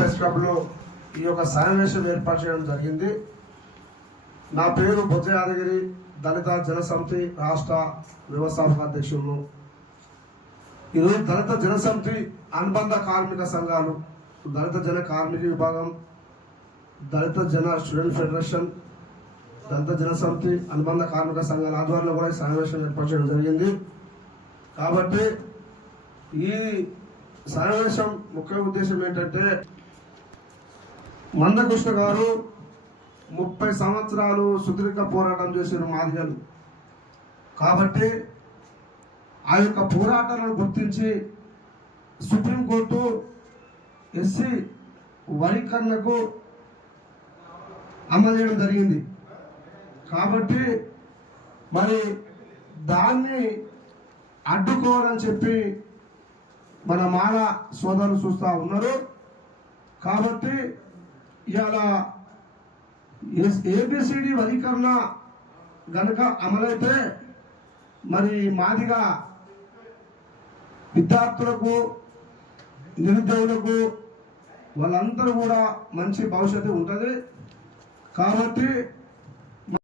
Press క్లబ్లో ఈ యొక్క సమావేశం ఏర్పాటు చేయడం జరిగింది. నా పేరు బొజ్జ యాదగిరి, దళిత జనసమితి రాష్ట్ర వ్యవస్థాపక అధ్యక్షులను. ఈరోజు దళిత జనసమితి అనుబంధ కార్మిక సంఘాలు, దళిత జన కార్మిక విభాగం, దళిత జన స్టూడెంట్ ఫెడరేషన్, దళిత జనసమితి అనుబంధ కార్మిక సంఘాల ఆధ్వర్యంలో కూడా ఈ సమావేశం ఏర్పాటు చేయడం జరిగింది. కాబట్టి ఈ సమావేశం ముఖ్య ఉద్దేశం ఏంటంటే, మందకృష్ణ గారు 30 సంవత్సరాలు సుదీర్ఘ పోరాటం చేసిన మాదిగలు. కాబట్టి ఆ యొక్క పోరాటాలను గుర్తించి సుప్రీంకోర్టు ఎస్సీ వర్గీకరణకు అమలు చేయడం జరిగింది. కాబట్టి మరి దాన్ని అడ్డుకోవాలని చెప్పి మన మాల సోదరులు చూస్తూ ఉన్నారు. కాబట్టి ఇవాళ ఏబిసిడి వర్గీకరణ గనక అమలైతే మరి మాదిగా విద్యార్థులకు, నిరుద్యోగులకు వాళ్ళందరూ కూడా మంచి భవిష్యత్తు ఉంటుంది. కాబట్టి